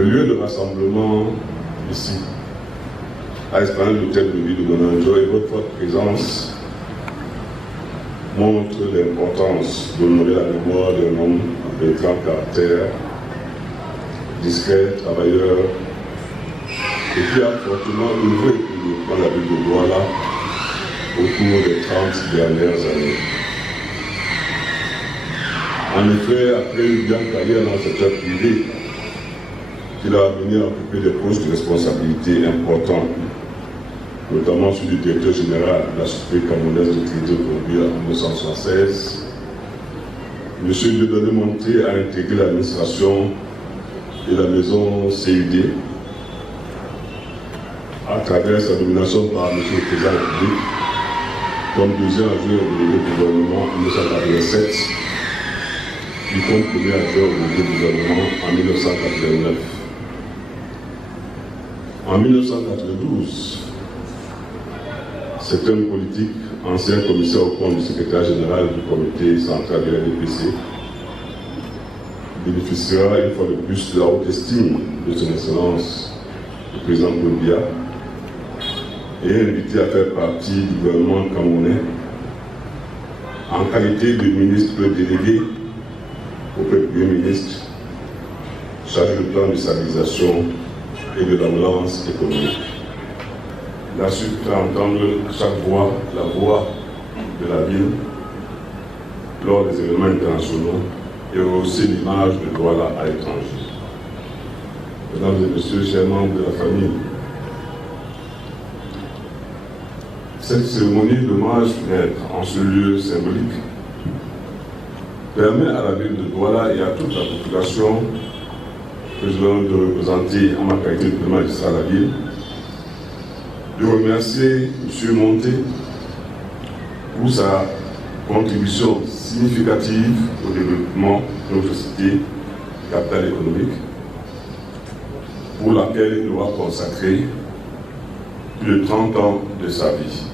Le lieu de rassemblement ici, à l'esplanade de l'hôtel de ville de Bonanjo, et votre présence montre l'importance d'honorer la mémoire d'un homme de grand caractère, discret, travailleur, et qui a fortement œuvré pour la ville de Douala au cours des 30 dernières années. En effet, après une bien carrière dans le secteur privé, il a venu occuper des postes de responsabilité importants, notamment celui du directeur général de la Société camerounaise de crédit automobile en 1976. M. Dieudonné Monté a intégré l'administration de la maison CUD à travers sa nomination par M. le Président de la République comme deuxième adjoint au niveau du gouvernement en 1987, puis comme premier adjoint au niveau du gouvernement en 1989. En 1992, cet homme politique, ancien commissaire au compte du secrétaire général du comité central de la DPC, bénéficiera une fois de plus de la haute estime de son excellence le président Paul Biya et est invité à faire partie du gouvernement camerounais en qualité de ministre délégué auprès du Premier ministre chargé du plan de stabilisation et de la relance économique. La suite fait entendre chaque voix, la voix de la ville, lors des événements internationaux et aussi l'image de Douala à l'étranger. Mesdames et messieurs, chers membres de la famille, cette cérémonie d'hommage funèbre en ce lieu symbolique permet à la ville de Douala et à toute la population que je viens de représenter en ma qualité de magistrat à la ville, de remercier M. Monté pour sa contribution significative au développement de notre société capitale économique, pour laquelle il aura consacré plus de 30 ans de sa vie.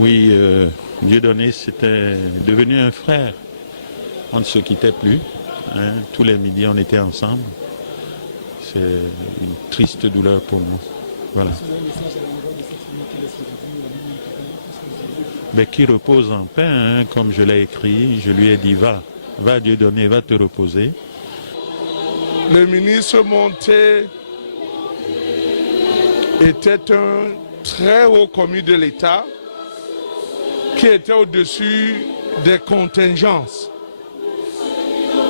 Oui, Dieudonné, c'était devenu un frère. On ne se quittait plus. Hein. Tous les midis, on était ensemble. C'est une triste douleur pour nous. Voilà. Mais qui repose en paix, hein, comme je l'ai écrit. Je lui ai dit, va Dieudonné, va te reposer. Le ministre Monté était un très haut commis de l'État qui était au-dessus des contingences.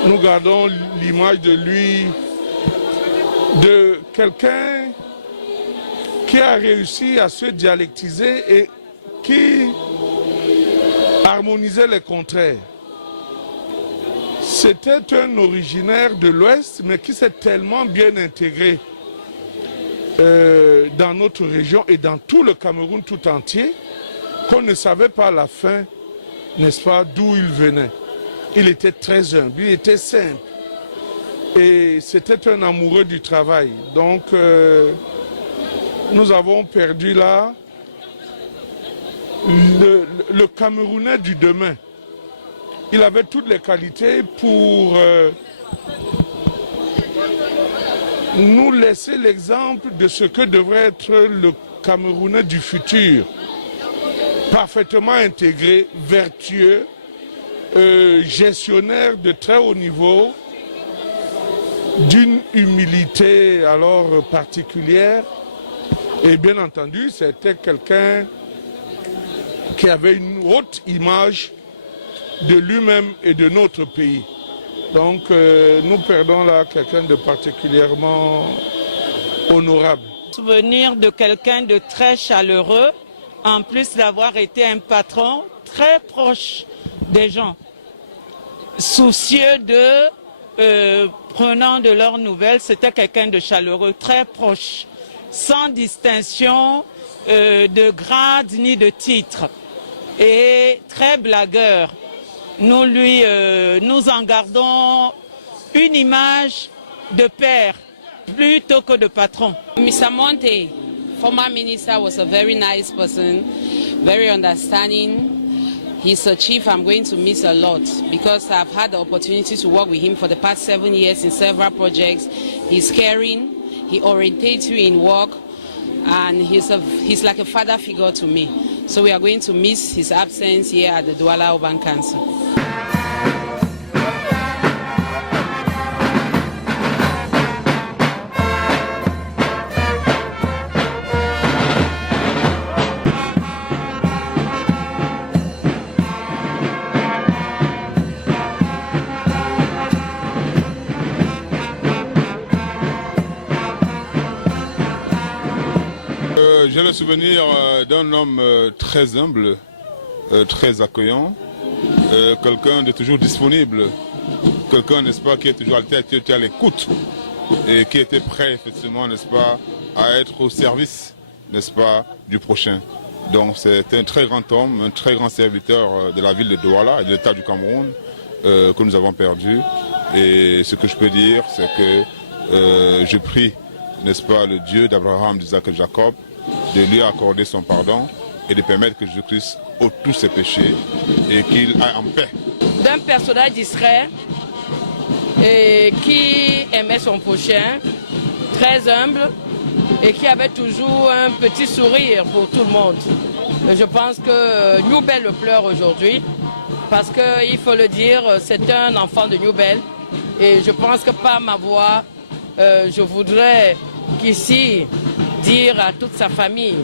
nous gardons l'image de lui, de quelqu'un qui a réussi à se dialectiser et qui harmonisait les contraires. C'était un originaire de l'Ouest, mais qui s'est tellement bien intégré dans notre région et dans tout le Cameroun tout entier qu'on ne savait pas à la fin, n'est-ce pas, d'où il venait. Il était très humble, il était simple et c'était un amoureux du travail. Donc nous avons perdu là le Camerounais du demain. Il avait toutes les qualités pour nous laisser l'exemple de ce que devrait être le Camerounais du futur. Parfaitement intégré, vertueux, gestionnaire de très haut niveau, d'une humilité alors particulière. Et bien entendu, c'était quelqu'un qui avait une haute image de lui-même et de notre pays. Donc nous perdons là quelqu'un de particulièrement honorable. Souvenir de quelqu'un de très chaleureux, en plus d'avoir été un patron très proche des gens, soucieux de prenant de leurs nouvelles. C'était quelqu'un de chaleureux, très proche, sans distinction de grade ni de titre, et très blagueur. Nous nous en gardons une image de père plutôt que de patron. Mr. Monte, former minister, was a very nice person, very understanding. He's a chief I'm going to miss a lot because I've had the opportunity to work with him for the past 7 years in several projects. He's caring, he orientates you in work, and he's like a father figure to me. So we are going to miss his absence here at the Douala Urban Council. J'ai le souvenir d'un homme très humble, très accueillant, quelqu'un de toujours disponible, quelqu'un, n'est-ce pas, qui est toujours à l'écoute et qui était prêt, effectivement, n'est-ce pas, à être au service, n'est-ce pas, du prochain. Donc c'est un très grand homme, un très grand serviteur de la ville de Douala et de l'État du Cameroun que nous avons perdu. Et ce que je peux dire, c'est que je prie, n'est-ce pas, le Dieu d'Abraham, d'Isaac et de Jacob, de lui accorder son pardon et de permettre que Jésus-Christ ôte tous ses péchés et qu'il aille en paix. D'un personnage discret et qui aimait son prochain, très humble et qui avait toujours un petit sourire pour tout le monde. Je pense que New Bell le pleure aujourd'hui parce qu'il faut le dire, c'est un enfant de New Bell et je pense que par ma voix, je voudrais qu'ici dire à toute sa famille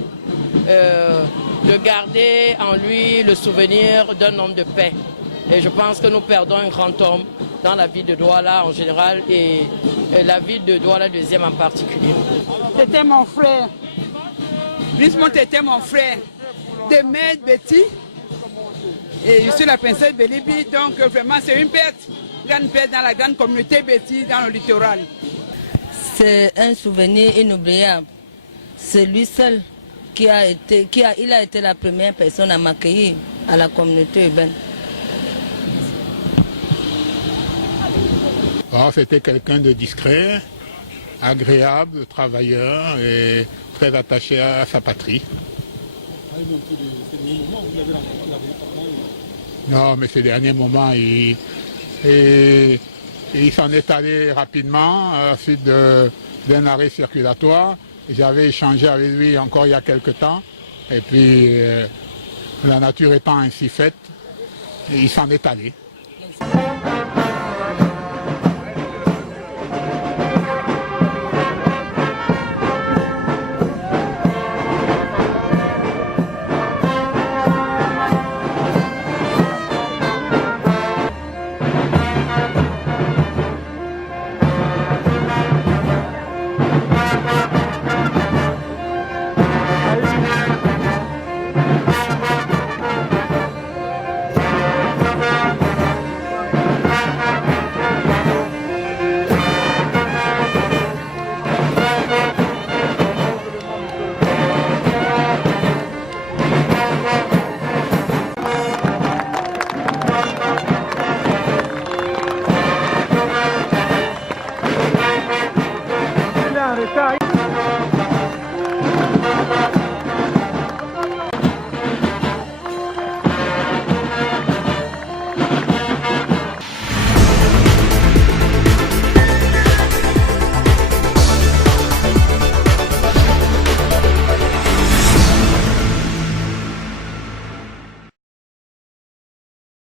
de garder en lui le souvenir d'un homme de paix. Et je pense que nous perdons un grand homme dans la ville de Douala en général et la ville de Douala deuxième en particulier. C'était mon frère. Brice Monte était mon frère. De mère Betty. Et je suis la princesse Belibi, donc vraiment c'est une perte dans la grande communauté Betty, dans le littoral. C'est un souvenir inoubliable. C'est lui seul il a été la première personne à m'accueillir à la communauté urbaine. C'était quelqu'un de discret, agréable, travailleur et très attaché à sa patrie. Non, mais ces derniers moments, il s'en est allé rapidement à la suite d'un arrêt circulatoire. J'avais échangé avec lui encore il y a quelque temps. Et puis, la nature étant ainsi faite, il s'en est allé.